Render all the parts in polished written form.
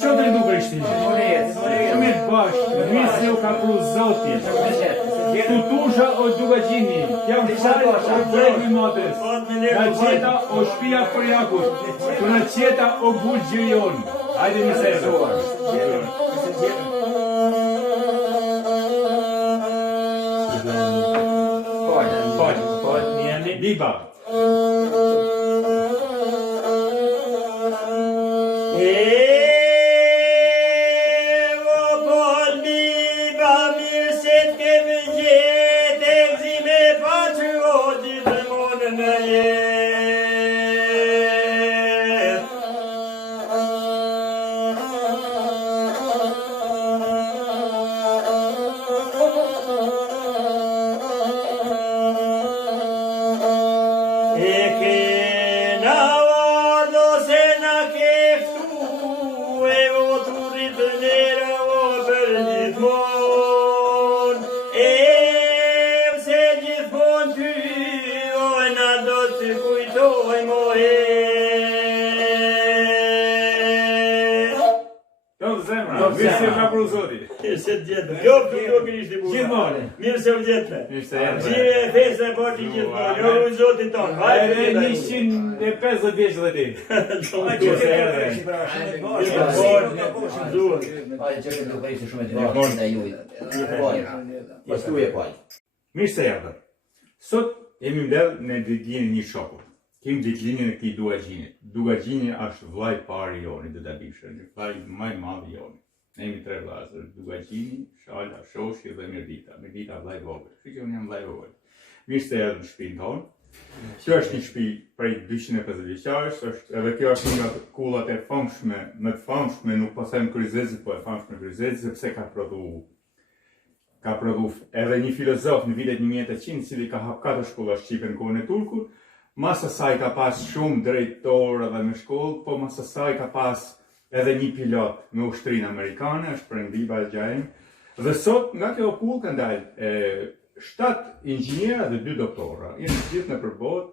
Čo te du Krishtin? Shumit bash, misli u ka pru Zoti. Tu tusha o dugagjini, jam fal o bregu i matës. Na qeta o shpia për jakut, tu na qeta o bulgjë jon. Hajde mi se Pojt, Biba. Mirë se u gjetë. Gjire e fesa e parti gjithmonë. Jo u zotin tonë. Ajde 150 vjeç dhe ti. Mirë se erdhët. Sot jemi mbledh në ditëlindjen e një shoku. Kemi ditëlindjen e këtij dugagjini. Dugagjini është vllai i parë i Joni, do ta bishë, vllai më i madh i Joni. Ne jemi tre vllazër, Dugagjini, Shala, Shoshi dhe Mirdita. Mirdita vllai i vogël. Kështu që unë jam vllai i vogël. Mirë se erdhën në shtëpinë tonë. Kjo është një shtëpi prej 250 vjeçarësh, edhe kjo është një nga kullat e famshme, më të famshme, nuk po them Kryzezi, po e famshme Kryzezi sepse ka prodhu edhe një filozof në vitet 1800 i cili ka hap 4 shkolla shqipe në kohën e turkut. Mas asaj ka pas shumë drejtorë edhe në shkollë, po mas asaj ka pas edhe një pilot me ushtrinë amerikane, është Prendi Balgjain. Dhe sot nga kjo kull ka dalë 7 inxhiniera dhe 2 doktora. Jemi gjithë në përbot,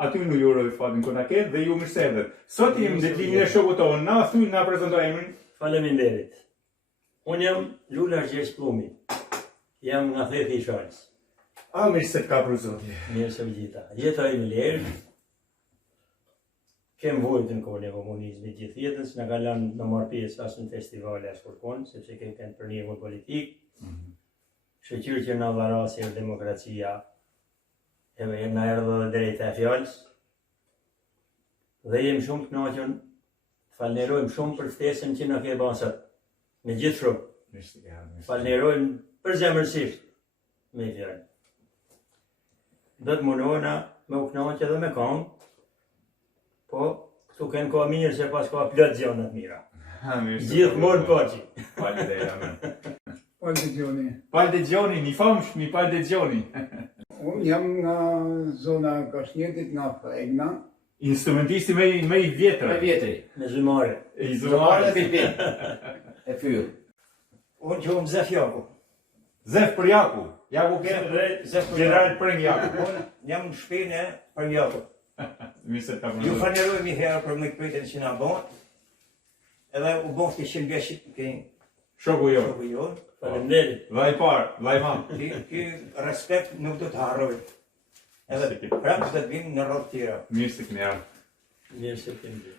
aty në juroj fatin konaket dhe ju mirësedhet. Sot jemi në ditëlindjen e shokut tonë, na thuj na prezantoj emrin. Faleminderit. Unë jam Lula Gjesh Plumi. Jam nga Thethi i Shalës. A mirë se të ka për zoti. Mirë se u gjitha. Jetoj me lerë. Kem vojtë në kohën e komunizmit gjithë jetën, s'na ka lënë në marrë pjesë as në festivale as kurkon, sepse kem kënd për një politik. Shoqyrë që na varasi e demokracia, edhe na erdhë dhe drejta e fjalës. Dhe jem shumë kënaqur, falenderojmë shumë për ftesën që na ke bërë sot. Me gjithë shumë. Falenderojmë përzemërsisht me fjalë. Do të mundohena me u kënaqë edhe me këngë. Po, këtu kënë ka mirë se pas ka plot gjëna të mira. Gjithmonë paçi. Faleminderit, amen. Falë Gjoni. Palë dëgjoni, një famsh, mi palë dëgjoni. Unë jam nga zona Kashnjetit, nga Fregna. Instrumentisti me i Me vjetër. vjetëri. Me zymare. I Zëmarë zumarë. dhe bilbin. E fyrë. Unë që unë Zef Jaku. Zef për Jaku. Jaku ke Zef Gerard për Jaku. Unë jam në shpinë për Jaku. Mi se ta Ju përnë. falenderoj mi herë për më këpëtën që na bën. Edhe u bën të 100 vjeç ke Shoku jo. shoku jon. Faleminderit. Vaj parë, vaj mamë. Ky respekt nuk do të harroj. Edhe prapë do të vinë në rrugë tjera. Mirë se keni ardhur. Mirë se kemi.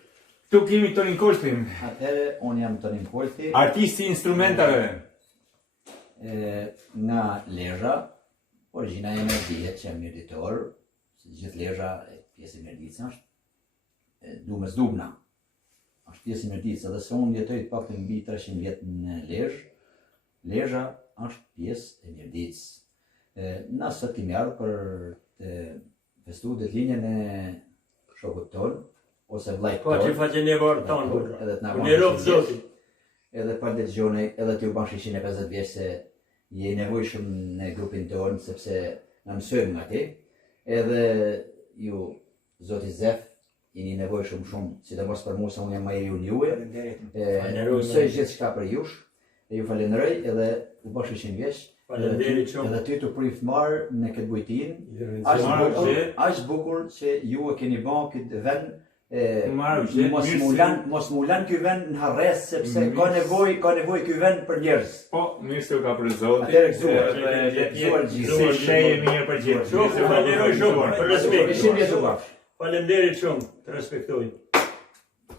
Tu kemi Tonin Koltin, Atëherë, unë jam Tonin Kolti, artisti instrumentave. nga Lezhë. Origjina ime dihet që jam mjeditor, se gjithë Lezhë e pjesë e Mjerdicës është Dumës Dubna. Është pjesë e Mjerdicës, edhe se unë jetoj të paktën mbi 300 vjet në Lezhë. Lezhë është pjesë e Mjerdicës. Na sot kemi ardhur për të festuar ditëlindjen e shokut ton ose vllajt Po që ton. faqen e varë tonë. Edhe të na Unë e rovë zotit. Edhe pa dëgjoni, edhe t'ju bash 150 vjeç se je i nevojshëm në grupin tonë sepse na mësojmë nga ti. Edhe ju, zoti Zef, jeni nevojshëm shumë, sidomos për mua se unë jam më i unë juve. Falenderoj. Mësoj gjithçka për jush. E ju falenderoj edhe u bash 100 vjeç. Faleminderit shumë. Edhe ty të prif marr në këtë bujtinë. Marrë vërtet. Aq bukur që ju e keni bën këtë vend. Marrë vërtet, Mos mu lan ky vend në harres sepse ka nevojë ky vend për njerëz. Po, mirë se u ka për Zoti. Atëherë gëzuar. Gëzuar Gëzuar Si shej e mirë për gjithë. Shumë, falenderoj shumë, për respekt. 100 vjet u bash. Faleminderit shumë, të respektoj.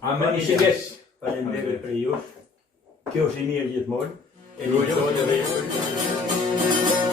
Amen, 100 vjeç. Faleminderit për ju. Kjo është i mirë gjithmonë. E Luaj luaj Zotin Zotin.